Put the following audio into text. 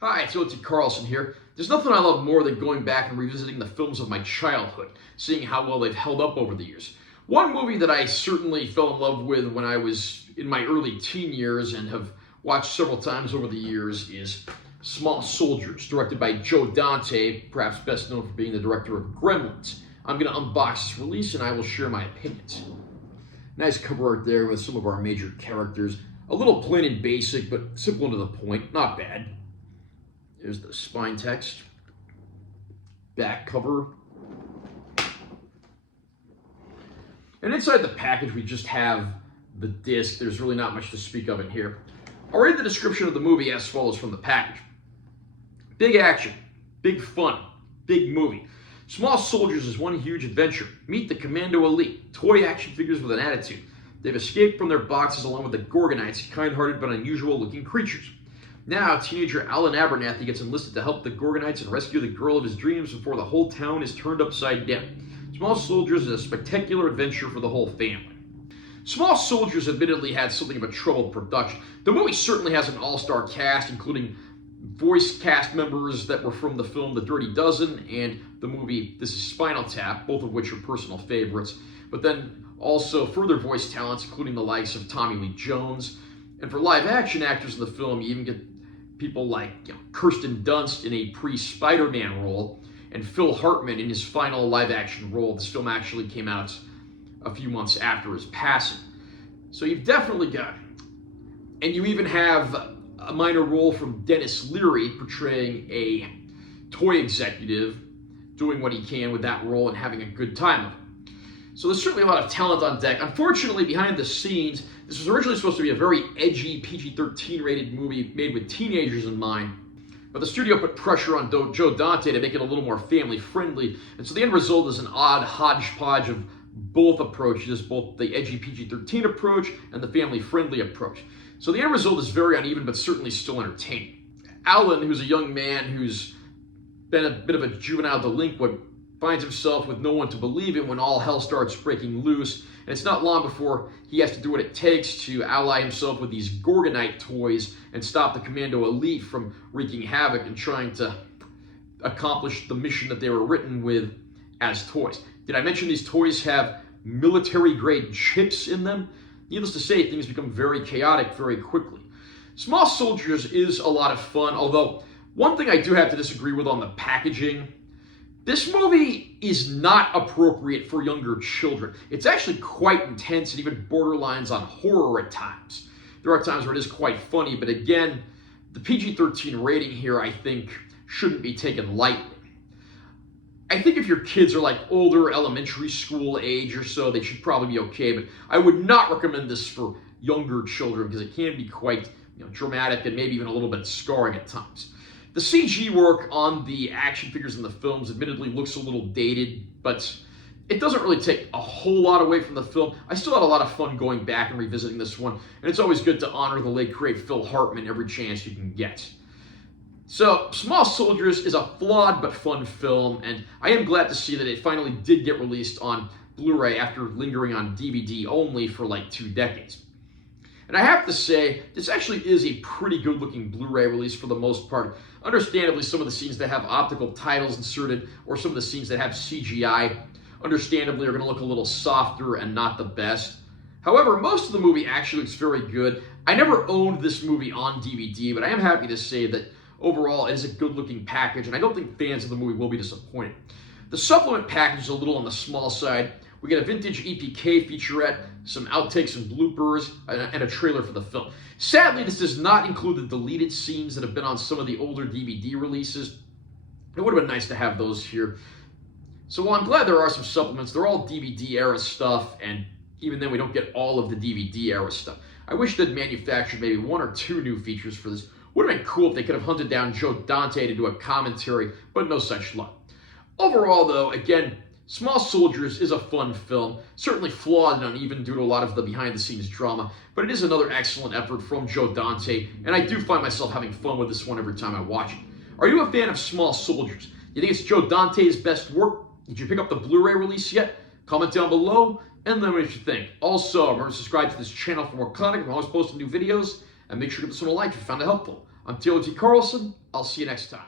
Hi, it's Dante Carlson here. There's nothing I love more than going back and revisiting the films of my childhood, seeing how well they've held up over the years. One movie that I certainly fell in love with when I was in my early teen years and have watched several times over the years is Small Soldiers, directed by Joe Dante, perhaps best known for being the director of Gremlins. I'm going to unbox this release and I will share my opinions. Nice cover art there with some of our major characters. A little plain and basic, but simple and to the point. Not bad. There's the spine text, back cover. And inside the package, we just have the disc. There's really not much to speak of in here. I'll read the description of the movie as follows from the package. Big action, big fun, big movie. Small Soldiers is one huge adventure. Meet the Commando Elite, toy action figures with an attitude. They've escaped from their boxes along with the Gorgonites, kind-hearted but unusual-looking creatures. Now, teenager Alan Abernathy gets enlisted to help the Gorgonites and rescue the girl of his dreams before the whole town is turned upside down. Small Soldiers is a spectacular adventure for the whole family. Small Soldiers admittedly had something of a troubled production. The movie certainly has an all-star cast, including voice cast members that were from the film The Dirty Dozen and the movie This Is Spinal Tap, both of which are personal favorites. But then also further voice talents, including the likes of Tommy Lee Jones. And for live-action actors in the film, you even get people like Kirsten Dunst in a pre-Spider-Man role, and Phil Hartman in his final live-action role. This film actually came out a few months after his passing. So you've definitely got, and you even have a minor role from Dennis Leary portraying a toy executive, doing what he can with that role and having a good time of it. So there's certainly a lot of talent on deck. Unfortunately, behind the scenes, this was originally supposed to be a very edgy PG-13 rated movie made with teenagers in mind. But the studio put pressure on Joe Dante to make it a little more family-friendly. And so the end result is an odd hodgepodge of both approaches, both the edgy PG-13 approach and the family-friendly approach. So the end result is very uneven, but certainly still entertaining. Alan, who's a young man who's been a bit of a juvenile delinquent, finds himself with no one to believe in when all hell starts breaking loose. And it's not long before he has to do what it takes to ally himself with these Gorgonite toys and stop the Commando Elite from wreaking havoc and trying to accomplish the mission that they were written with as toys. Did I mention these toys have military-grade chips in them? Needless to say, things become very chaotic very quickly. Small Soldiers is a lot of fun, although one thing I do have to disagree with on the packaging. This movie is not appropriate for younger children. It's actually quite intense and even borderlines on horror at times. There are times where it is quite funny, but again, the PG-13 rating here, I think, shouldn't be taken lightly. I think if your kids are like older, elementary school age or so, they should probably be okay, but I would not recommend this for younger children because it can be quite dramatic and maybe even a little bit scarring at times. The CG work on the action figures in the films admittedly looks a little dated, but it doesn't really take a whole lot away from the film. I still had a lot of fun going back and revisiting this one, and it's always good to honor the late great Phil Hartman every chance you can get. So, Small Soldiers is a flawed but fun film, and I am glad to see that it finally did get released on Blu-ray after lingering on DVD only for like 2 decades. And I have to say, this actually is a pretty good-looking Blu-ray release for the most part. Understandably, some of the scenes that have optical titles inserted, or some of the scenes that have CGI, understandably are going to look a little softer and not the best. However, most of the movie actually looks very good. I never owned this movie on DVD, but I am happy to say that overall it is a good-looking package, and I don't think fans of the movie will be disappointed. The supplement package is a little on the small side. We get a vintage EPK featurette, some outtakes and bloopers, and a trailer for the film. Sadly, this does not include the deleted scenes that have been on some of the older DVD releases. It would have been nice to have those here. So while I'm glad there are some supplements, they're all DVD-era stuff, and even then we don't get all of the DVD-era stuff. I wish they'd manufactured maybe 1 or 2 new features for this. Would have been cool if they could have hunted down Joe Dante to do a commentary, but no such luck. Overall, though, again, Small Soldiers is a fun film, certainly flawed and uneven due to a lot of the behind-the-scenes drama, but it is another excellent effort from Joe Dante, and I do find myself having fun with this one every time I watch it. Are you a fan of Small Soldiers? Do you think it's Joe Dante's best work? Did you pick up the Blu-ray release yet? Comment down below, and let me know what you think. Also, remember to subscribe to this channel for more content. I'm always posting new videos, and make sure to give this one a like if you found it helpful. I'm T. Carlson. I'll see you next time.